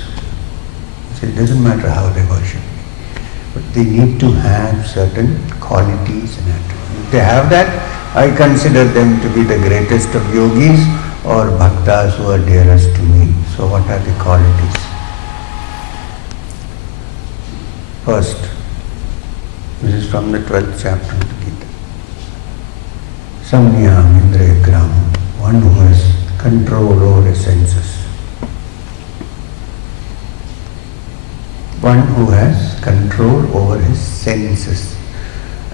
He says, it doesn't matter how they worship me, but they need to have certain qualities and attributes. If they have that, I consider them to be the greatest of yogis or bhaktas who are dearest to me. So what are the qualities? First, this is from the 12th chapter of the Gita. Samyam Indriya Gram, one who has control over his senses. One who has control over his senses.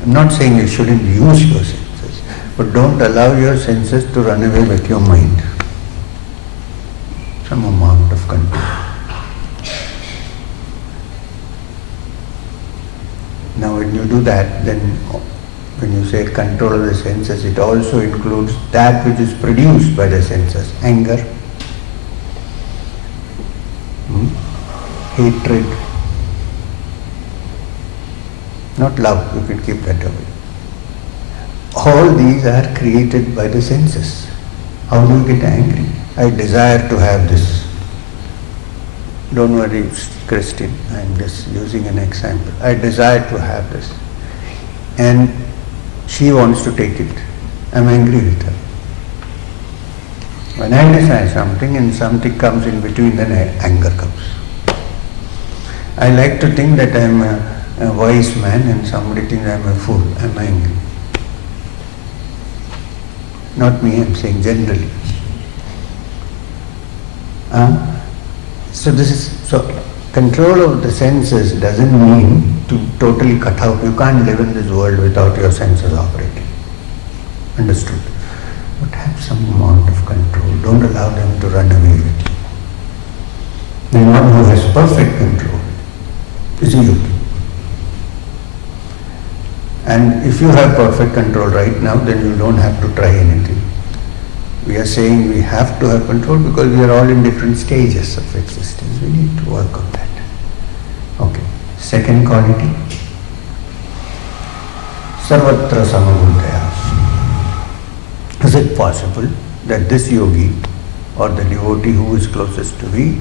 I'm not saying you shouldn't use your senses, but don't allow your senses to run away with your mind. Some amount of control. Now when you do that, then when you say control of the senses, it also includes that which is produced by the senses. Anger, hatred, not love, you can keep that away. All these are created by the senses. How do you get angry? I desire to have this. Don't worry, Christine, I'm just using an example. I desire to have this. And she wants to take it. I'm angry with her. When I desire something and something comes in between, then anger comes. I like to think that I'm a wise man and somebody thinks I'm a fool. I'm angry. Not me, I'm saying generally. So control of the senses doesn't mean to totally cut out. You can't live in this world without your senses operating. Understood? But have some amount of control. Don't allow them to run away with you. The one who has perfect control is a yogi. And if you have perfect control right now, then you don't have to try anything. We are saying we have to have control because we are all in different stages of existence. We need to work on that. Okay. Second quality. Sarvatra Samabuddhaya. Is it possible that this yogi or the devotee who is closest to me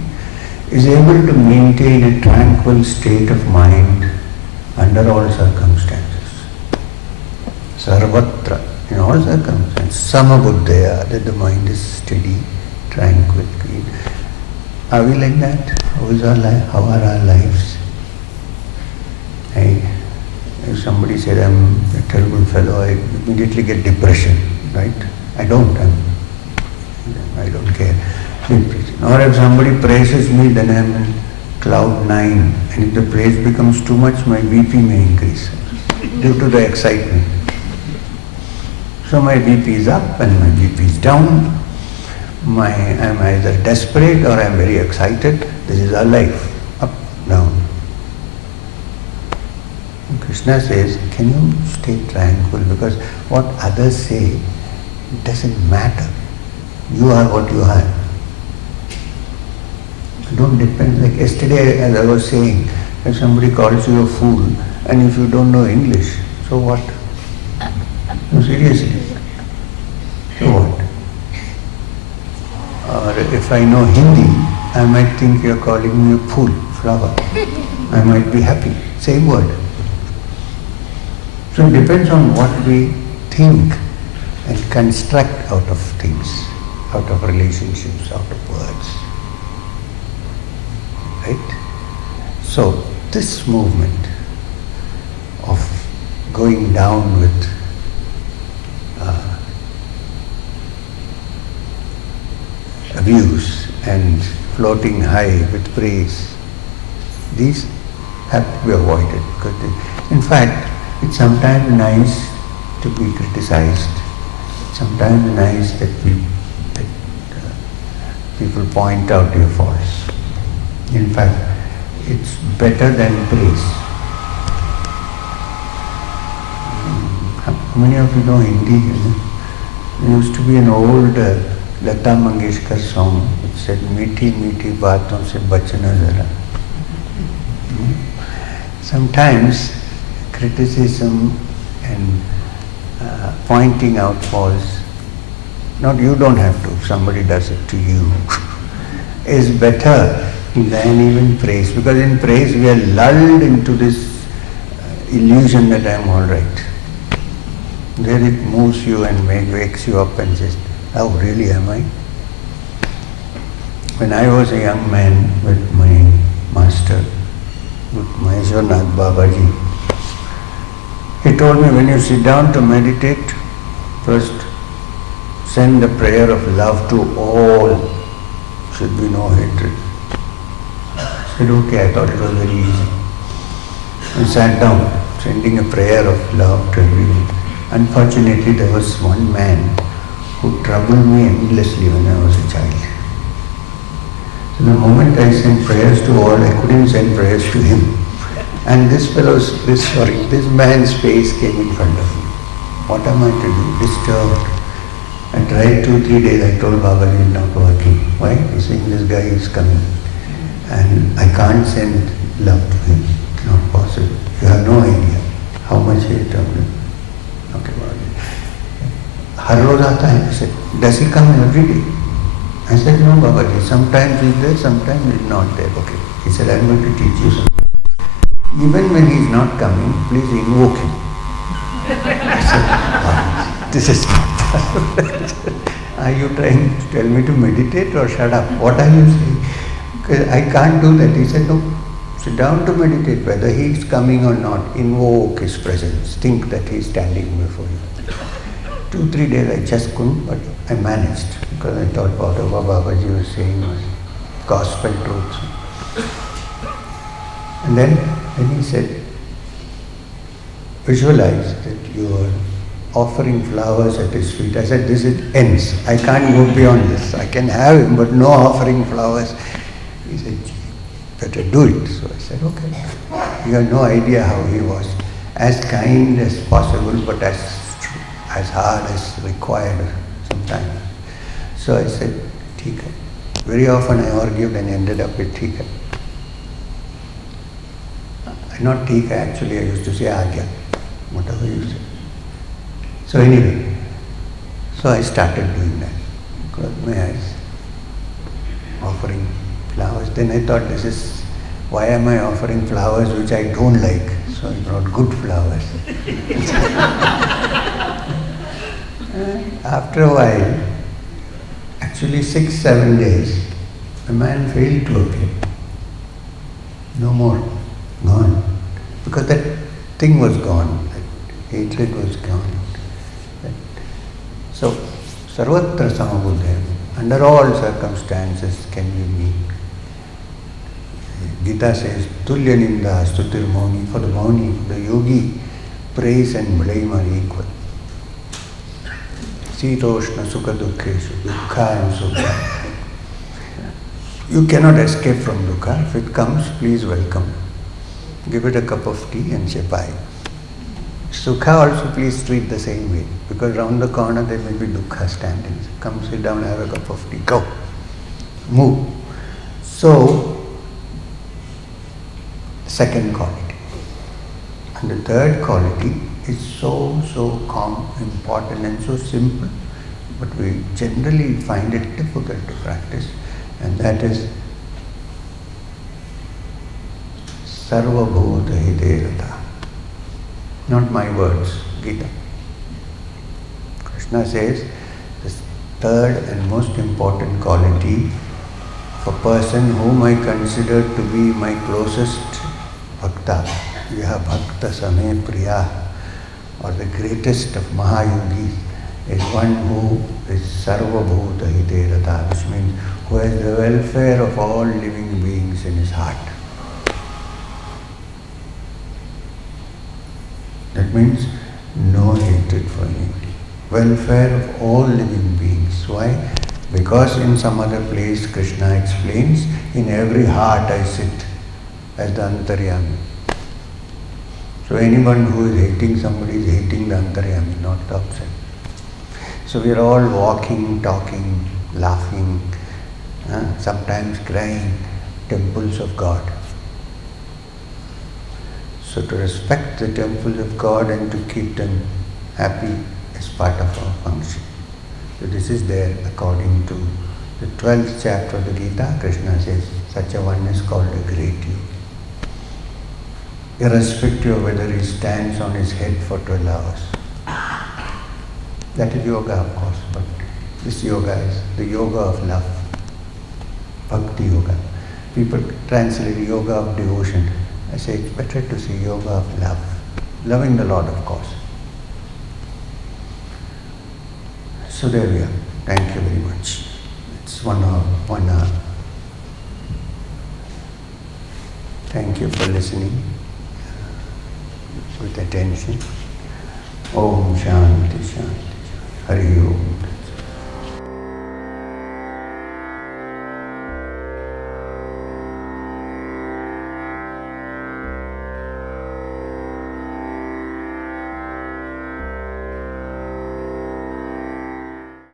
is able to maintain a tranquil state of mind under all circumstances? Sarvatra, in all circumstances. Samabuddhaya, that the mind is steady, tranquil, clean. Are we like that? How is our life? How are our lives? If somebody said I'm a terrible fellow, I immediately get depression, right? I don't care. Or if somebody praises me, then I'm in cloud 9. And if the praise becomes too much, my BP may increase due to the excitement. So my BP is up and my BP is down. I'm either desperate or I'm very excited. This is our life. Up, down. And Krishna says, can you stay tranquil? Because what others say doesn't matter. You are what you are. Don't depend. Like yesterday, as I was saying, if somebody calls you a fool and if you don't know English, so what? No, seriously. So what? Or if I know Hindi, I might think you're calling me a fool, flower. I might be happy. Same word. So it depends on what we think and construct out of things, out of relationships, out of words. Right? So, this movement of going down with abuse and floating high with praise, these have to be avoided. Because in fact, it's sometimes nice to be criticized, sometimes nice that people point out your faults. In fact, it's better than praise. How many of you know Hindi? There used to be an old Lata Mangeshkar song which said, "Meethi meethi baaton se bachna zara." Sometimes criticism and pointing out faults, not you don't have to, somebody does it to you, is better than even praise. Because in praise we are lulled into this illusion that I am all right. There it moves you and wakes you up and says, "Oh, really am I?" When I was a young man with my master, with my Ishwarnath Babaji, he told me, when you sit down to meditate, first send the prayer of love to all. Should be no hatred. I said, okay, I thought it was very easy. I sat down, sending a prayer of love to everyone. Unfortunately, there was one man who troubled me endlessly when I was a child. So the moment I sent prayers to all, I couldn't send prayers to him. And this man's face came in front of me. What am I to do? Disturbed. I tried 2-3 days, I told Babaji it's not working. Why? He's saying this guy is coming. And I can't send love to him. It's not possible. You have no idea how much he is troubling. Okay, Babaji. Har roz aata hai? He said, does he come every day? I said, no Babaji, sometimes he's there, sometimes he's not there. Okay. He said, I'm going to teach you something. Even when he's not coming, please invoke him. I said, wow, this is are you trying to tell me to meditate or shut up? What are you saying? Because I can't do that. He said, no, sit down to meditate. Whether he is coming or not, invoke his presence. Think that he is standing before you. 2-3 days I just couldn't, but I managed. Because I thought whatever Babaji was saying was gospel truth. And then he said, visualize that you are offering flowers at his feet. I said, this it ends. I can't go beyond this. I can have him, but no offering flowers. He said, better do it. So I said, okay. You have no idea how he was. As kind as possible, but as hard as required sometimes. So I said, theek hai. Very often I argued and ended up with theek hai. Not theek hai, actually I used to say aagya. Whatever you say. So anyway, so I started doing that. Closed my eyes, offering flowers. Then I thought, why am I offering flowers which I don't like? So I brought good flowers. After a while, actually 6-7 days, the man failed to appear. No more, gone. Because that thing was gone, that hatred was gone. So, sarvatra samabuddhaya, under all circumstances can we meet. Gita says, tulya ninda stutir mauni. For the mauni, for the yogi, praise and blame are equal. Sitoshna sukha dukkheshu, dukkha and sukha. You cannot escape from dukkha. If it comes, please welcome. Give it a cup of tea and say bye. Sukha also please treat the same way, because round the corner there may be dukkha standing. Come sit down, have a cup of tea, go. Move. So, second quality. And the third quality is so important and so simple, but we generally find it difficult to practice, and that is Sarva Bhuta Hidayata. Not my words, Gita. Krishna says the third and most important quality of a person whom I consider to be my closest Bhakta, Yaha Bhakta Same Priya, or the greatest of Mahayogis, is one who is Sarva Bhuta Hite Rata, which means who has the welfare of all living beings in his heart. That means no hatred for anybody. Welfare of all living beings. Why? Because in some other place Krishna explains, in every heart I sit as the Antaryami. So anyone who is hating somebody is hating the Antaryami, not the outside. So we are all walking, talking, laughing, sometimes crying, temples of God. So to respect the temples of God and to keep them happy is part of our function. So this is there according to the 12th chapter of the Gita. Krishna says, such a one is called a great yogi. Irrespective of whether he stands on his head for 12 hours. That is yoga, of course, but this yoga is the yoga of love. Bhakti Yoga. People translate yoga of devotion. I say it's better to say yoga of love. Loving the Lord, of course. So there we are. Thank you very much. It's 1 hour. Thank you for listening with attention. Om Shanti Shanti. Hari Om.